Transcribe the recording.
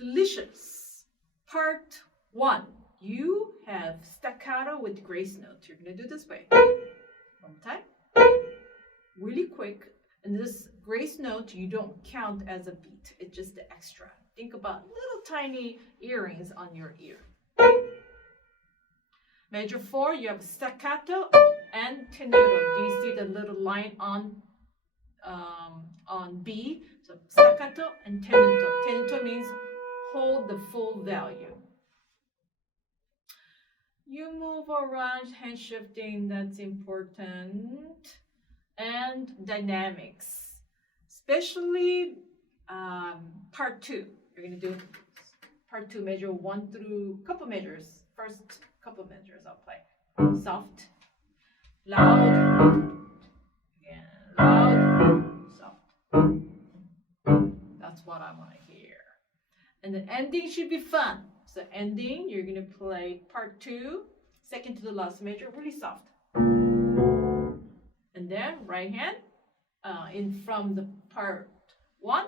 Delicious. Part 1. You have staccato with grace note. You're going to do this way. One time. Really quick. And this grace note, you don't count as a beat. It's just the extra. Think about little tiny earrings on your ear. Measure 4, you have staccato and tenuto. Do you see the little line on B? So staccato and tenuto. Tenuto means hold the full value. You move around, hand shifting, that's important. And dynamics, especially part 2. You're going to do part 2, measure 1 through couple measures. First couple measures I'll play. Soft, loud, again, loud, soft. That's what I want to hear. And the ending should be fun. So ending, you're going to play part 2, second to the last measure, really soft. And then right hand in from the part 1